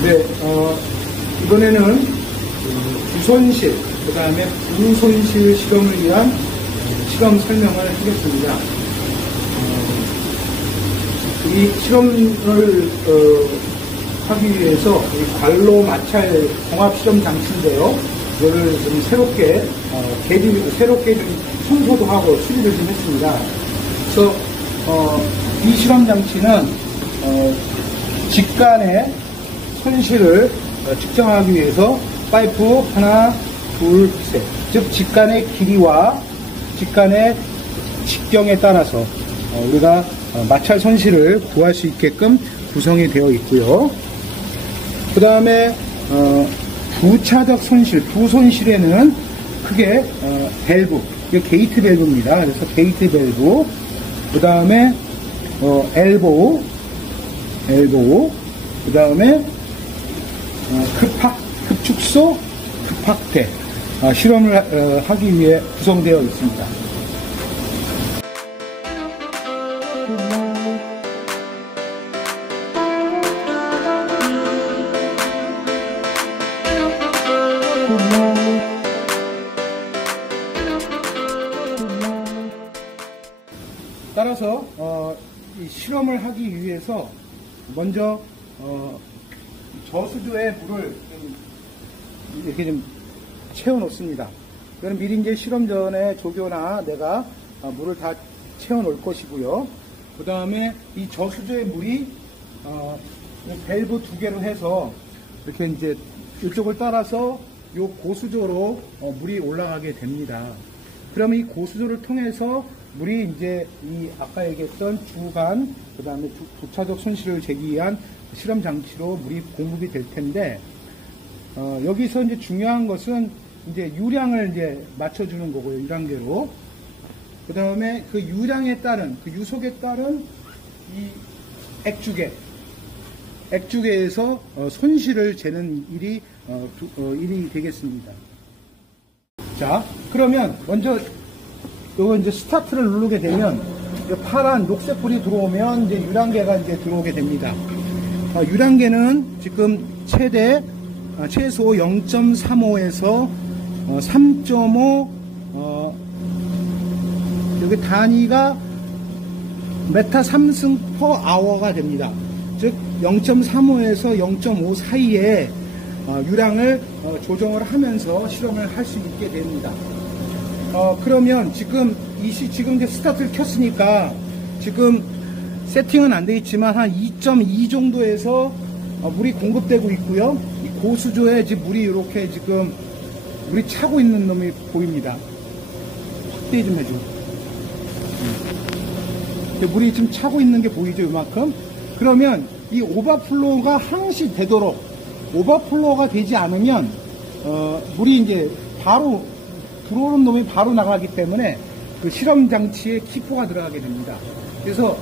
네, 이번에는 부손실, 그 다음에 부손실 실험을 위한 실험 설명을 하겠습니다. 이 실험을 하기 위해서 이 관로 마찰 종합 실험 장치인데요. 이거를 좀 새롭게 좀 청소도 하고 수리를 좀 했습니다. 그래서 이 실험 장치는 직간의 손실을 측정하기 위해서 파이프 하나, 둘, 셋, 즉 직간의 길이와 직간의 직경에 따라서 우리가 마찰 손실을 구할 수 있게끔 구성이 되어 있고요. 그 다음에 부차적 손실, 부손실에는 크게 밸브, 이게 게이트 밸브입니다. 그래서 게이트 밸브, 그 다음에 엘보우, 그 다음에 급축소, 급확대 실험을 하기 위해 구성되어 있습니다. 따라서 이 실험을 하기 위해서 먼저 저수조에 물을 이렇게 좀 채워 놓습니다. 이거는 미리 이제 실험 전에 조교나 내가 물을 다 채워 놓을 것이고요. 그 다음에 이 저수조의 물이 밸브 두 개로 해서 이렇게 이제 이쪽을 따라서 요 고수조로 물이 올라가게 됩니다. 그러면 이 고수조를 통해서 물이 이제 이 아까 얘기했던 주간, 그 다음에 부차적 손실을 재기 위한 실험 장치로 물이 공급이 될 텐데, 여기서 이제 중요한 것은 이제 유량을 이제 맞춰주는 거고요. 유량계로. 그 다음에 그 유량에 따른, 그 유속에 따른 이 액주계에서 손실을 재는 일이 되겠습니다. 자, 그러면 먼저 요거 이제 스타트를 누르게 되면 파란 녹색 불이 들어오면 이제 유량계가 이제 들어오게 됩니다. 유량계는 지금 최소 0.35에서 3.5 여기 단위가 메타 3승 퍼 아워가 됩니다. 즉 0.35에서 0.5 사이에 유량을 조정을 하면서 실험을 할 수 있게 됩니다. 그러면 지금 이제 스타트를 켰으니까 지금 세팅은 안 돼 있지만 한 2.2 정도에서 물이 공급되고 있고요. 이 고수조에 지금 물이 이렇게 지금 물이 차고 있는 놈이 보입니다. 확대 좀 해줘. 물이 지금 차고 있는 게 보이죠, 이만큼? 그러면 이 오버플로우가 항시 되도록, 오버플로우가 되지 않으면 물이 이제 바로 들어오는 놈이 바로 나가기 때문에 그 실험 장치에 키포가 들어가게 됩니다. 그래서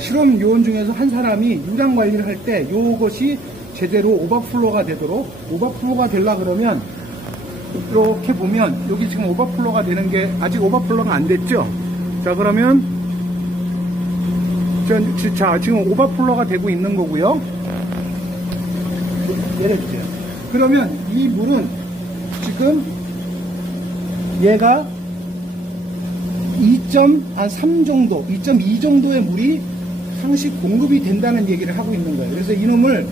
실험 요원 중에서 한 사람이 유량 관리를 할 때 이것이 제대로 오버플로우가 되도록, 오버플로우가 되려고 그러면 이렇게 보면 여기 지금 오버플로우가 되는 게 아직 오버플로우가 안 됐죠? 자, 그러면 지금 오버플로우가 되고 있는 거고요. 내려주세요. 그러면 이 물은 지금 얘가 2.3 정도, 2.2 정도의 물이 항시 공급이 된다는 얘기를 하고 있는 거예요. 그래서 이놈을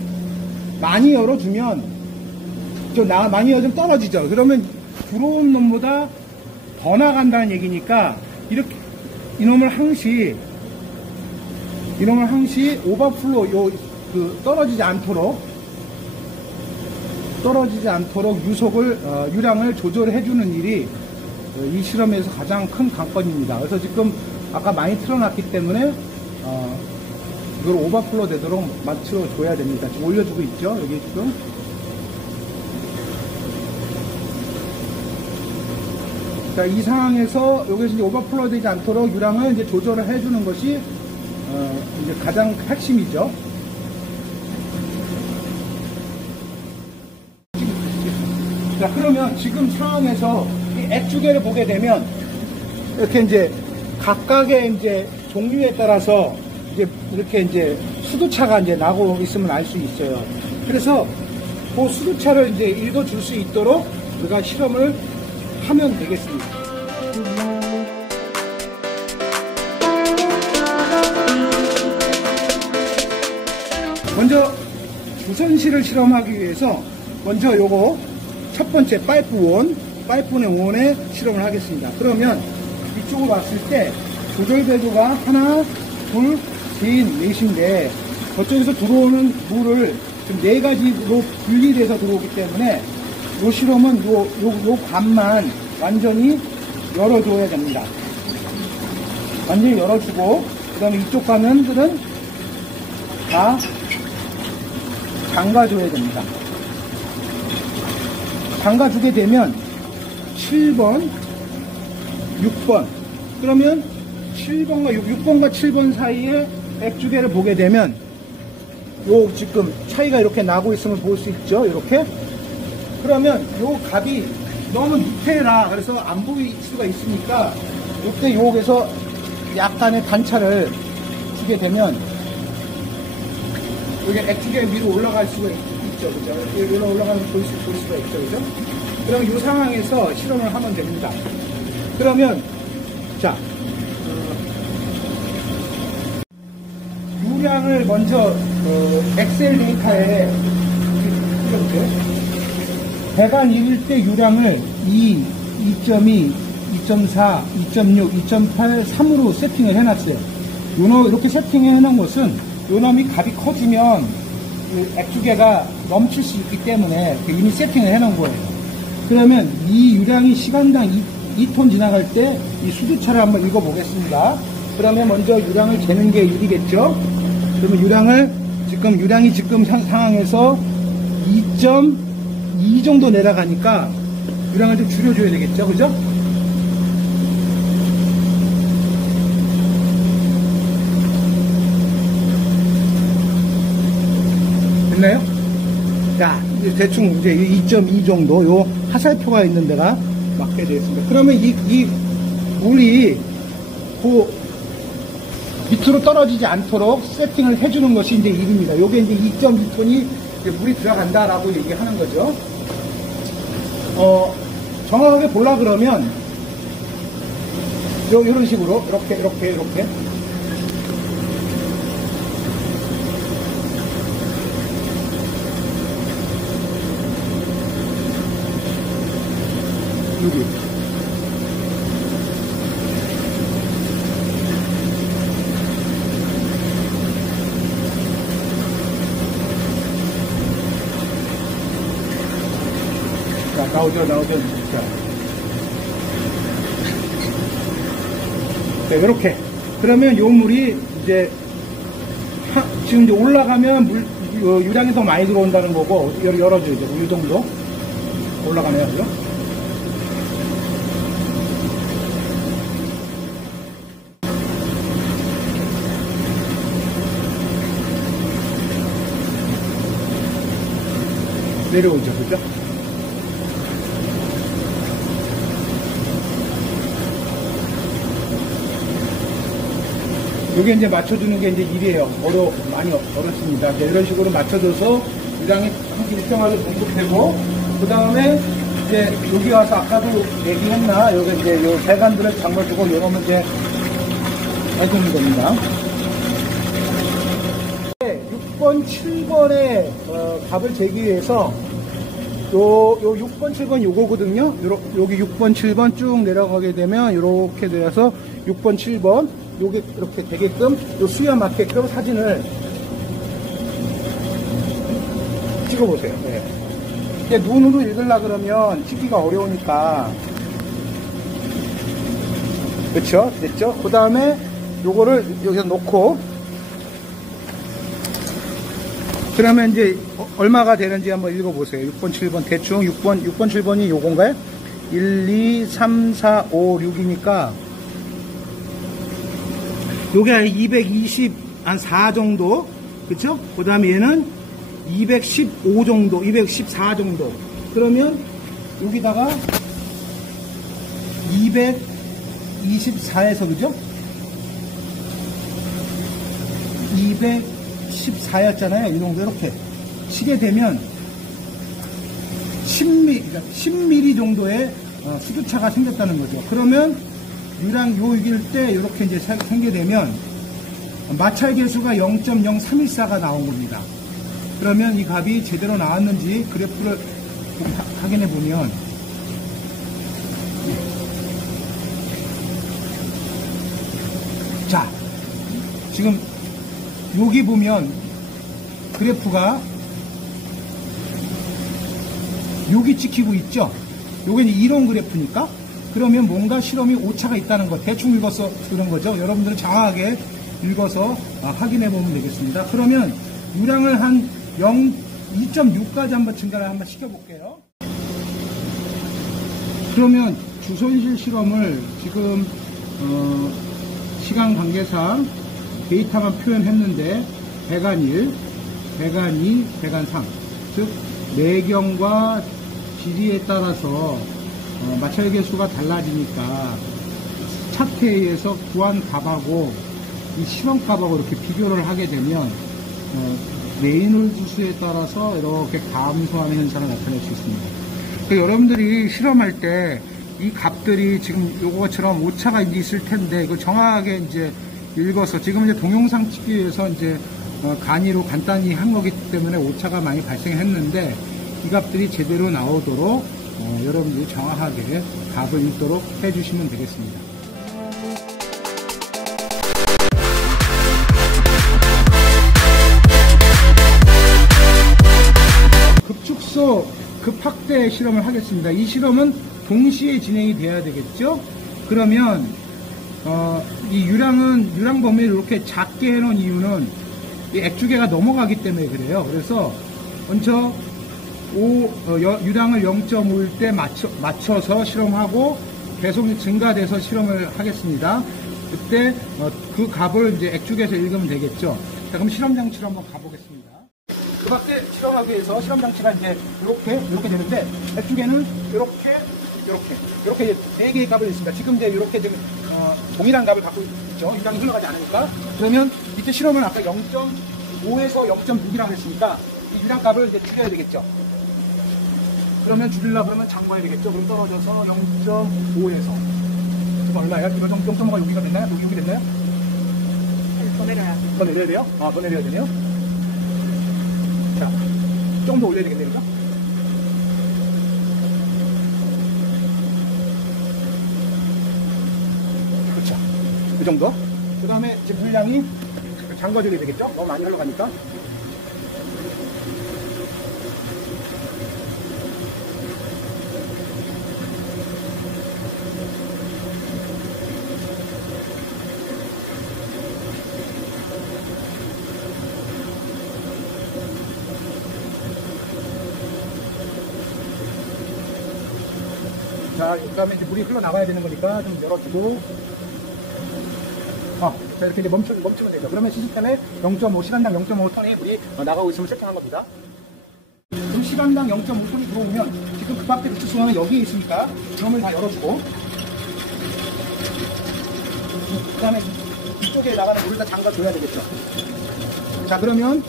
많이 열어주면, 많이 열어주면 떨어지죠. 그러면 들어온 놈보다 더 나간다는 얘기니까, 이렇게, 이놈을 항시 오버플로우, 떨어지지 않도록 유량을 조절해주는 일이 이 실험에서 가장 큰 관건입니다. 그래서 지금 아까 많이 틀어놨기 때문에 이걸 오버플로우 되도록 맞춰줘야 됩니다. 지금 올려주고 있죠. 여기 지금. 자, 이 상황에서 여기서 이제 오버플로우 되지 않도록 유량을 이제 조절을 해주는 것이 이제 가장 핵심이죠. 자, 그러면 지금 상황에서 이 액주계를 보게 되면 이렇게 이제 각각의 이제 종류에 따라서 이제 이렇게 이제 수도차가 이제 나고 있으면 알 수 있어요. 그래서 그 수도차를 이제 읽어줄 수 있도록 우리가 실험을 하면 되겠습니다. 먼저 주선실을 실험하기 위해서 먼저 요거 첫 번째 파이프 1, 파이프 원에 실험을 하겠습니다. 그러면 이쪽으로 왔을 때 조절 배도가 하나, 둘, 셋, 넷인데 저쪽에서 들어오는 물을 지금 4가지로 분리돼서 들어오기 때문에 요 실험은 요 관만 완전히 열어줘야 됩니다. 완전히 열어주고 그 다음에 이쪽 관들은 다 잠가줘야 됩니다. 잠가주게 되면 7번, 6번 그러면 6번과 7번 사이에 액주계를 보게 되면 요 지금 차이가 이렇게 나고 있음을 볼 수 있죠. 이렇게 그러면 요 값이 너무 밑에라 그래서 안 보일 수가 있으니까 이때 요에서 약간의 단차를 주게 되면 여기 액주계 위로 올라갈 수가 있죠. 그죠? 위로 올라가면 볼 수가 있죠. 그죠? 그럼 이 상황에서 실험을 하면 됩니다. 그러면, 자, 유량을 먼저, 엑셀 데이터에 찍어볼게요. 배관 읽을 때 유량을 2, 2.2, 2.4, 2.6, 2.8, 3으로 세팅을 해놨어요. 이렇게 세팅해 놓은 것은 요놈이 값이 커지면 액주계가 멈출 수 있기 때문에 이미 세팅을 해 놓은 거예요. 그러면 이 유량이 시간당 2톤 지나갈 때 이 수두차를 한번 읽어 보겠습니다. 그러면 먼저 유량을 재는 게 일이겠죠. 그러면 유량이 지금 상황에서 2.2 정도 내려가니까 유량을 좀 줄여줘야 되겠죠. 그죠? 됐나요? 자, 이제 대충 이제 2.2 정도 요 화살표가 있는 데가 맞게 되겠습니다. 그러면 이 물이 그 밑으로 떨어지지 않도록 세팅을 해주는 것이 이제 일입니다. 요게 이제 2.2톤이 물이 들어간다라고 얘기하는 거죠. 정확하게 보려 그러면 요런 식으로 이렇게 여기 자 나오죠. 자, 이렇게 그러면 요 물이 이제 지금 이제 올라가면 유량이 더 많이 들어온다는 거고 열어줘야죠. 이 정도 올라가네요. 그죠? 내려오죠. 그죠? 요게 이제 맞춰주는 게 이제 일이에요. 많이 어렵습니다. 이런 식으로 맞춰줘서 유량이 일정하게 공급되고, 그 다음에 이제 여기 와서 아까도 얘기했나? 여기 이제 요 배관들을 잠궈주고 이러면 이제 해주는 겁니다. 6번, 7번의 값을 재기 위해서 요 6번, 7번 요거거든요. 여기 6번, 7번 쭉 내려가게 되면 이렇게 돼서 6번, 7번 요게 이렇게 되게끔 요 수위에 맞게끔 사진을 찍어보세요. 네. 이제 눈으로 읽으려 그러면 찍기가 어려우니까 그쵸? 됐죠? 그 다음에 요거를 여기서 놓고 그러면 이제 얼마가 되는지 한번 읽어보세요. 6번, 7번 대충 6번, 7번이 요건가요? 1, 2, 3, 4, 5, 6이니까 요게 224 정도 그쵸? 그 다음에 얘는 215 정도 214 정도 그러면 여기다가 224에서 그죠? 214였잖아요. 이 정도 이렇게 치게 되면 10mm 정도의 수두차가 생겼다는 거죠. 그러면 유랑 요 위일 때 이렇게 이제 생기게 되면 마찰 계수가 0.0314가 나온 겁니다. 그러면 이 값이 제대로 나왔는지 그래프를 확인해 보면 자, 지금 여기 보면 그래프가 여기 찍히고 있죠. 요게 이제 이론 그래프니까 그러면 뭔가 실험이 오차가 있다는 거 대충 읽어서 그런 거죠. 여러분들은 정확하게 읽어서 확인해 보면 되겠습니다. 그러면 유량을 한 2.6까지 한번 증가를 한번 시켜볼게요. 그러면 주손실 실험을 지금 시간 관계상 데이터만 표현했는데 배관 1, 배관 2, 배관 3, 즉 내경과 지리에 따라서 마찰 계수가 달라지니까 차트에 의해서 구한 값하고 이 실험 값하고 이렇게 비교를 하게 되면 레이놀 지수에 따라서 이렇게 감소하는 현상을 나타낼 수 있습니다. 그러니까 여러분들이 실험할 때 이 값들이 지금 요거처럼 오차가 있을 텐데 이걸 정확하게 이제 읽어서 지금 이제 동영상 찍기 위해서 이제 간이로 간단히 한 거기 때문에 오차가 많이 발생했는데 이 값들이 제대로 나오도록 여러분들이 정확하게 값을 읽도록 해주시면 되겠습니다. 급축소 급확대 실험을 하겠습니다. 이 실험은 동시에 진행이 돼야 되겠죠. 그러면 이 유량 범위를 이렇게 작게 해놓은 이유는 이 액주계가 넘어가기 때문에 그래요. 그래서 먼저 유량을 0.5일 때 맞춰서 실험하고 계속 증가돼서 실험을 하겠습니다. 그때 그 값을 이제 액주계에서 읽으면 되겠죠. 자, 그럼 실험 장치로 한번 가보겠습니다. 그 밖에 실험하기 위해서 실험 장치가 이제 이렇게 되는데 액주계는 이렇게 4개의 값을 있습니다. 지금 이제 이렇게 지금 동일한 값을 갖고 있죠. 유량이 흘러가지 않으니까. 그러면 이때 실험은 아까 0.5에서 0.6이라고 했으니까 이 유량 값을 이제 줄여야 되겠죠. 그러면 줄이려고 그러면 잠궈야 되겠죠. 그럼 떨어져서 0.5에서 얼마야? 이거 0.5가 여기가 됐나요? 여기 됐나요? 더 내려야 더 내려야 돼요? 더 내려야 되네요. 자, 조금 더 올려야 되겠네요. 그죠? 그렇죠. 그 정도. 그 다음에 지금 물량이 잠궈줘야 되겠죠? 너무 많이 흘러가니까. 자, 그 다음에 이제 물이 흘러나가야 되는 거니까 좀 열어주고. 자, 이렇게 이제 멈추면 되죠. 그러면 시스템에 0.5, 시간당 0.5톤의 물이 나가고 있으면 세팅한 겁니다. 그럼 시간당 0.5톤이 들어오면 지금 그 밖에 배출수는 여기에 있으니까 드럼을 다 열어주고. 그 다음에 이쪽에 나가는 물을 다 잠가줘야 되겠죠. 자, 그러면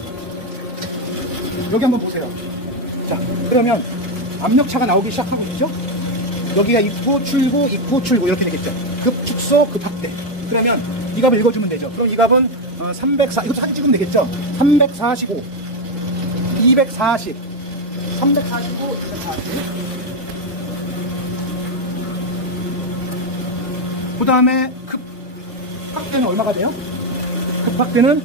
여기 한번 보세요. 자, 그러면 압력차가 나오기 시작하고 있죠. 여기가 입구, 출구, 입구, 출구 이렇게 되겠죠. 급 축소, 급 확대. 그러면 이 값을 읽어주면 되죠. 그럼 이 값은 340, 이것도 사진 찍으면 되겠죠. 345, 240, 345, 240. 그 다음에 급 확대는 얼마가 돼요? 급 확대는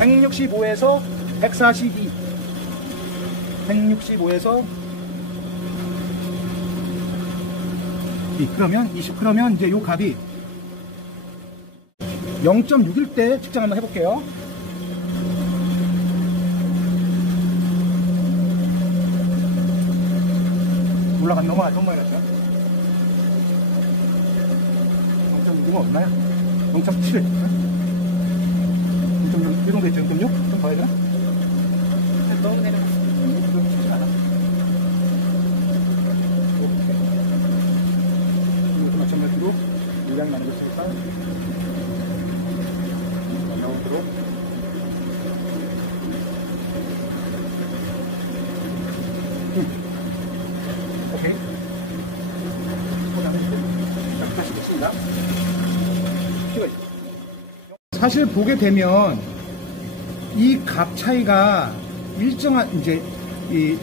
165에서 142. 165에서 그러면 이제 요 값이 0.6일 때 측정 한번 해볼게요. 너무 많이 났죠? 0.6이면 얼마야? 0.7. 0.6, 이 정도 있죠? 0.6? 좀 더 해야 되나? 너무 내려갔어. 쉽지 않아. 이것도 마찬가지로 유량이 만들었으니까 나오도록 사실 보게 되면 이 값 차이가 일정한 이제 이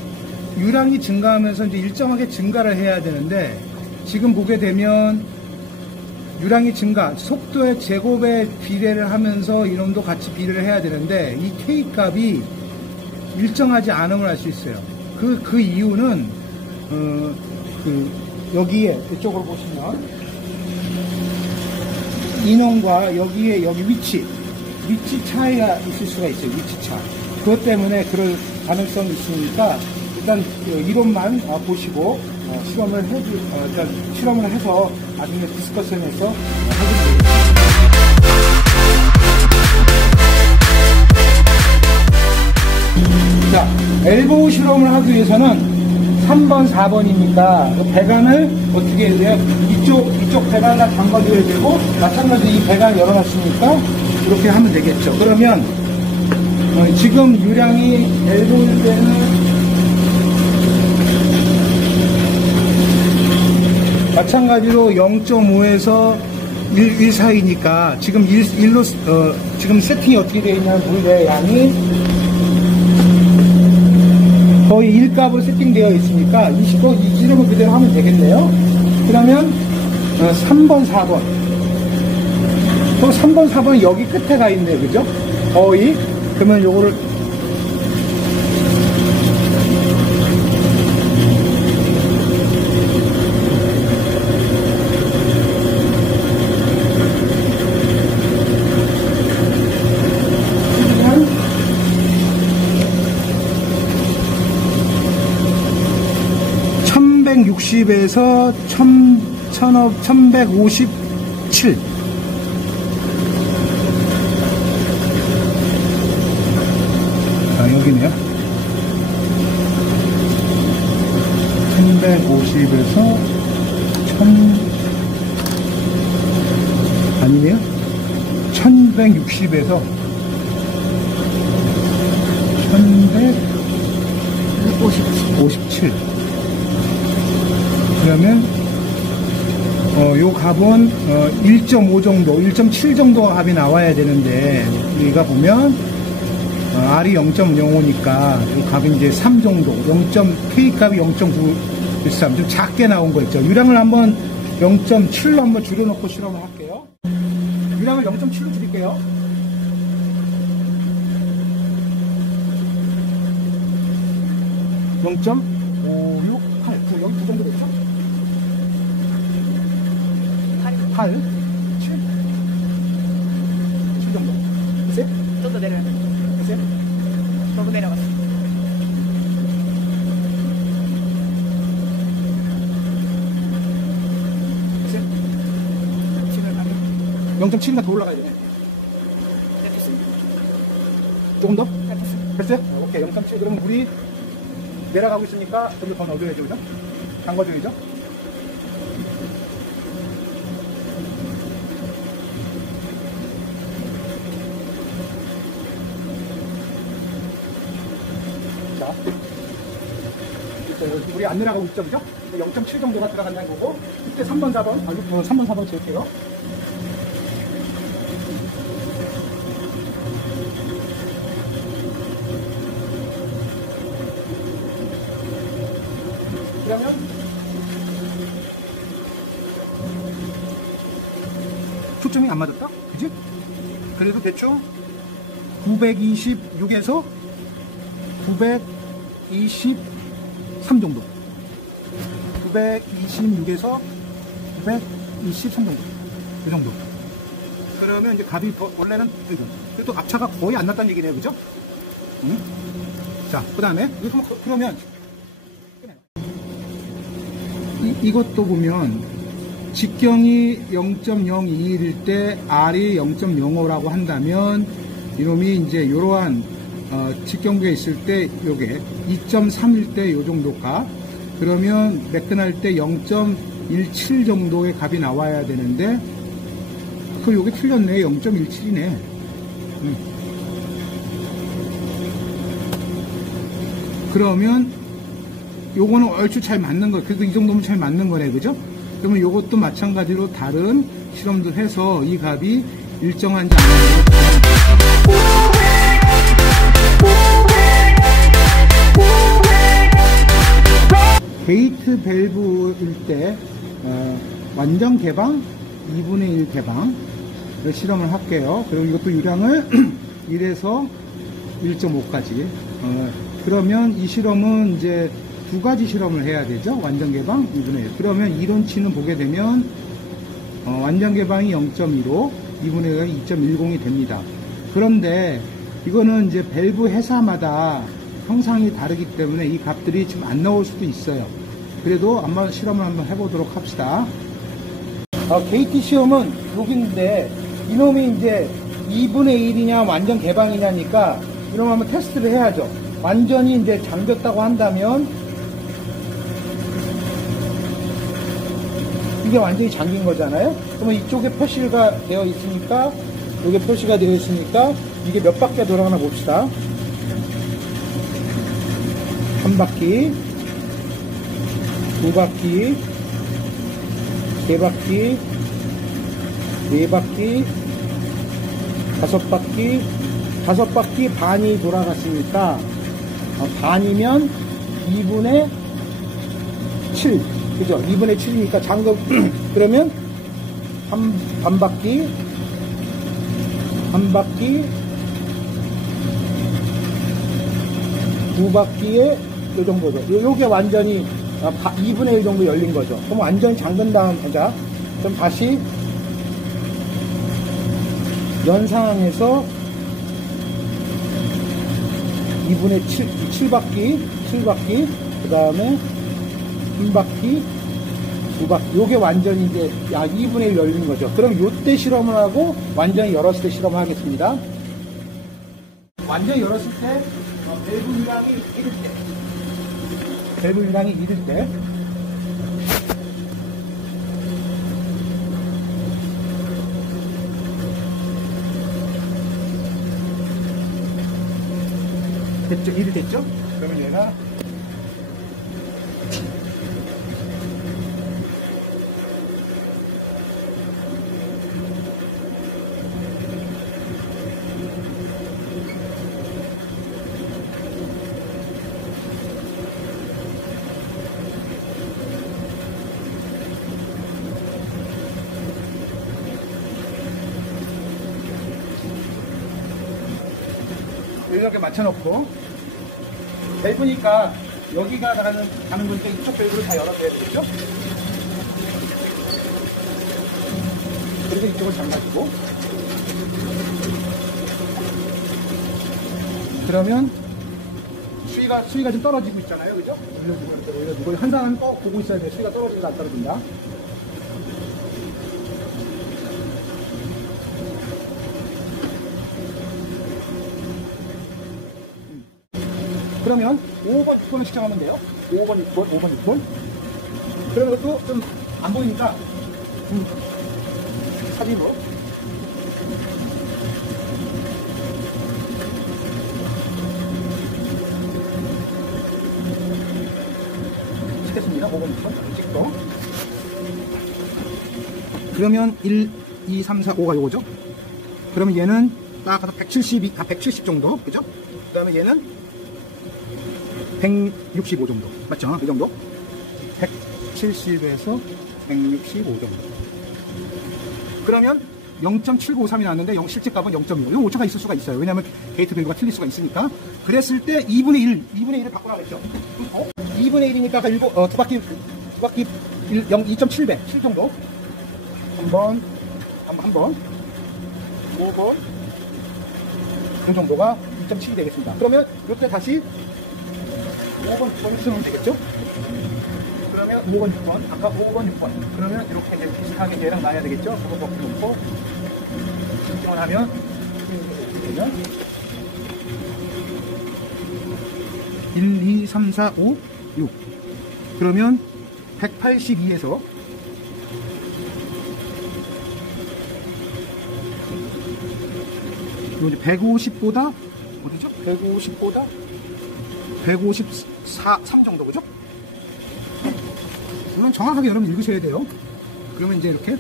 유량이 증가하면서 이제 일정하게 증가를 해야 되는데 지금 보게 되면 유량이 증가, 속도의 제곱에 비례를 하면서 이놈도 같이 비례를 해야 되는데 이 K 값이 일정하지 않음을 알 수 있어요. 그 이유는 여기에 이쪽으로 보시면 인원과 여기 위치 차이가 있을 수가 있어요. 위치 차. 그것 때문에 그럴 가능성이 있으니까 일단 이론만 보시고 실험을 해서 나중에 디스커션에서 해주세요. 자, 엘보우 실험을 하기 위해서는 3번, 4번이니까 배관을 어떻게 해야 돼요? 이쪽 배관을 잠궈줘야 되고 마찬가지로 이 배관을 열어놨으니까 이렇게 하면 되겠죠. 그러면 지금 유량이 엘보우일 때는 마찬가지로 0.5에서 1 사이니까 지금 1로 지금 세팅이 어떻게 되어 있냐면 물의 양이 거의 1값으로 세팅되어 있으니까 이 실험을 그대로 하면 되겠네요. 그러면 3번, 4번. 또 3번, 4번은 여기 끝에 가 있네요. 그죠? 거의. 그러면 요거를 에서 1157. 여기네요. 1150에서 1000, 아니네요. 1160에서 1157. 그러면 요 값은 1.5 정도, 1.7 정도가 값이 나와야 되는데 우리가 보면 R이 0.05니까 요 값이 이제 3 정도, K 값이 0.913, 좀 작게 나온 거 있죠. 유량을 한번 0.7로 한번 줄여놓고 실험을 할게요. 유량을 0.7로 줄일게요. 0.568, 여기 두 정도 됐죠? 8, 7 정도. 됐어요? 좀 더 내려야 돼. 됐어요? 너무 내려갔어. 됐어요? 지금 가면 0.7인가 더 올라가야 되네. 됐습니다. 조금 더? 됐습니다. 됐어요? 오케이. 0.7. 그러면 물이 내려가고 있으니까 좀 더 넣어줘야죠. 그죠? 담궈줘야죠? 자, 물이 안 내려가고 있죠, 그죠? 0.7 정도가 들어간다는 거고, 그때 3번, 4번, 3번, 4번 재울게요. 그러면 초점이 안 맞았다? 그지? 그래도 대충 926에서 923 정도. 926에서 923 정도. 그 정도. 그러면 이제 값이 원래는, 또 앞차가 거의 안 났다는 얘기네요. 그죠? 응? 자, 그 다음에, 그러면, 이것도 보면, 직경이 0.021일 때 R이 0.05라고 한다면, 이놈이 이제 이러한 직경부에 있을 때 요게 2.3일 때 요 정도 값, 그러면 매끈할 때 0.17 정도의 값이 나와야 되는데 요게 틀렸네. 0.17이네. 그러면 요거는 얼추 잘 맞는 거, 그래도 이 정도면 잘 맞는 거네. 그죠? 그러면 요것도 마찬가지로 다른 실험들 해서 이 값이 일정한지 안 하는지. 게이트 밸브일 때 완전 개방, 2분의 1 개방을 실험을 할게요. 그리고 이것도 유량을 1에서 1.5까지. 그러면 이 실험은 이제 두 가지 실험을 해야 되죠. 완전 개방, 2분의 1. 그러면 이론치는 보게 되면 완전 개방이 0.15, 2분의 1이 2.10이 됩니다. 그런데 이거는 이제 밸브 회사마다 형상이 다르기 때문에 이 값들이 지금 안 나올 수도 있어요. 그래도 한번 실험을 한번 해보도록 합시다. 게이트 시험은 여기인데 이놈이 이제 2분의 1이냐 완전 개방이냐니까 이놈 한번 테스트를 해야죠. 완전히 이제 잠겼다고 한다면 이게 완전히 잠긴 거잖아요. 그러면 이쪽에 표시가 되어 있으니까 여기 표시가 되어 있으니까 이게 몇 바퀴가 돌아가나 봅시다. 한 바퀴, 두 바퀴, 세 바퀴, 네 바퀴, 다섯 바퀴 반이 돌아갔으니까 반이면 2분의 7, 그죠? 2분의 7이니까 잠금 그러면 한 바퀴, 두 바퀴에 이 정도죠. 요게 완전히 2분의 1 정도 열린 거죠. 그럼 완전히 잠근 다음 보자. 그럼 다시 연 상황에서 2분의 7바퀴, 그 다음에 한 바퀴, 두 바퀴. 요게 완전히 이제 2분의 1 열린 거죠. 그럼 요때 실험을 하고 완전히 열었을 때 실험을 하겠습니다. 완전히 열었을 때 밸브 유량이 1일 때 됐죠? 1이 됐죠? 그러면 얘가 이렇게 맞춰놓고 밸브니까 여기가 가는 거니까 이쪽 밸브를 다 열어줘야 되겠죠? 그래서 이쪽을 잠가주고 그러면 수위가 좀 떨어지고 있잖아요, 그죠? 올려주고 항상 꼭 보고 있어야 돼. 수위가 떨어진다 안 떨어진다. 그러면 5번, 6번을 측정하면 돼요. 5번, 6번. 그러면 이것도 좀 안 보이니까 사진으로 찍겠습니다. 5번, 6번 찍고 그러면 1, 2, 3, 4, 5가 요거죠. 그러면 얘는 딱 170 정도, 그죠? 그 다음에 얘는 165 정도. 맞죠? 이 정도? 170에서 165 정도. 그러면 0.7953이 나왔는데 실제 값은 0.25. 이거 오차가 있을 수가 있어요. 왜냐하면 게이트 밸브가 틀릴 수가 있으니까. 그랬을 때 2분의 1을 바꿔놔야겠죠. 2분의 1이니까 두 바퀴 2.7배, 7 정도. 한 번, 5번. 그 정도가 2.7이 되겠습니다. 그러면 이때 다시 5번, 6번을 쓰면 되겠죠? 그러면 5번, 6번, 아까 5번, 6번. 그러면 이렇게 이제 비슷하게 얘랑 나야 되겠죠? 5번 바퀴 놓고, 측정을 하면, 1, 2, 3, 4, 5, 6. 그러면 182에서 이제 150보다, 어디죠? 150보다 154, 3 정도, 그죠? 물론 정확하게 여러분 읽으셔야 돼요. 그러면 이제 이렇게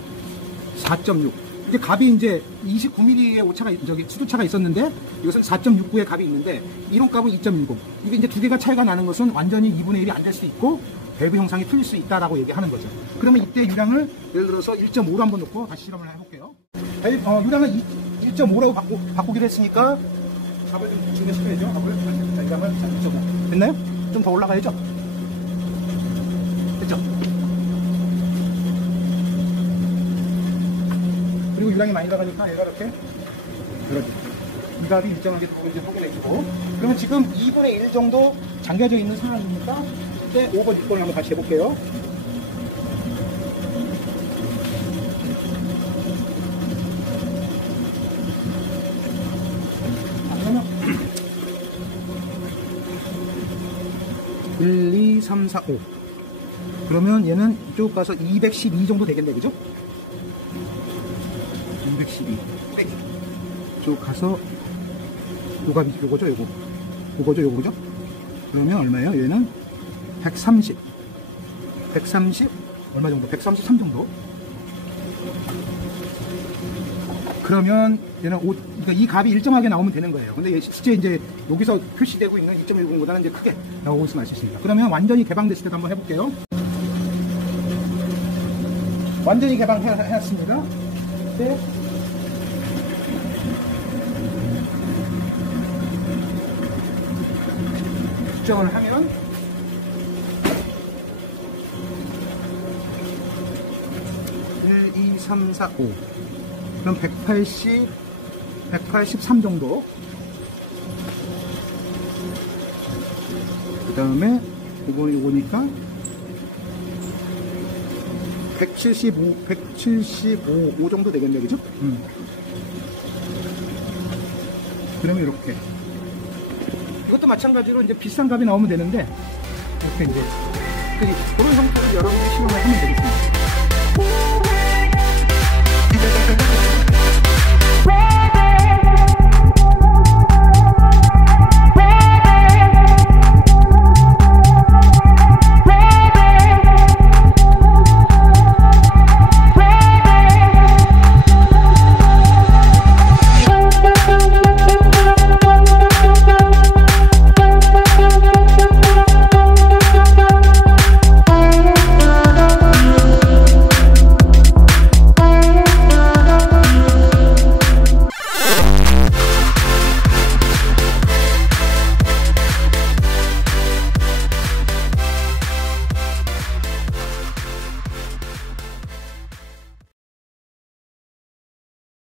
4.6, 이제 값이 이제 29mm의 오차가, 수도차가 있었는데, 이것은 4.69의 값이 있는데, 이론 값은 2.10. 이게 이제 두 개가 차이가 나는 것은 완전히 2분의 1이 안 될 수 있고, 밸브 형상이 틀릴 수 있다라고 얘기하는 거죠. 그러면 이때 유량을 예를 들어서 1.5로 한번 놓고 다시 실험을 해볼게요. 유량을 1.5라고 바꾸기로 했으니까, 값을 좀 증가시켜야죠. 값을. 자, 유량을 1.5. 됐나요? 좀 더 올라가야죠? 됐죠? 그리고 유량이 많이 나가니까 얘가 이렇게 이 값이 일정하게 들어오는지 확인해주고, 그러면 지금 2분의 1 정도 잠겨져 있는 상황이니까 이때 5번, 6번을 한번 다시 해볼게요. 그러면 1, 2, 3, 4, 5. 그러면 얘는 이쪽 가서 212 정도 되겠네, 그죠? 212. 쭉 가서 요거죠, 요거죠. 그러면 얼마예요? 얘는 130 얼마 정도? 133 정도. 그러면 얘는 그러니까 이 값이 일정하게 나오면 되는 거예요. 근데 실제 이제 여기서 표시되고 있는 2.10보다는 이제 크게 나오고 있으면 아시겠습니다. 그러면 완전히 개방됐을 때도 한번 해볼게요. 완전히 개방해놨습니다. 네. 측정을 하면 1, 2, 3, 4, 5. 그럼 183 정도. 그 다음에 요거니까 175 정도 되겠네, 그죠? 그러면 이렇게. 이것도 마찬가지로 이제 비싼 값이 나오면 되는데, 이렇게 이제, 그런 형태로 여러분이 실험을 하면 되겠습니다.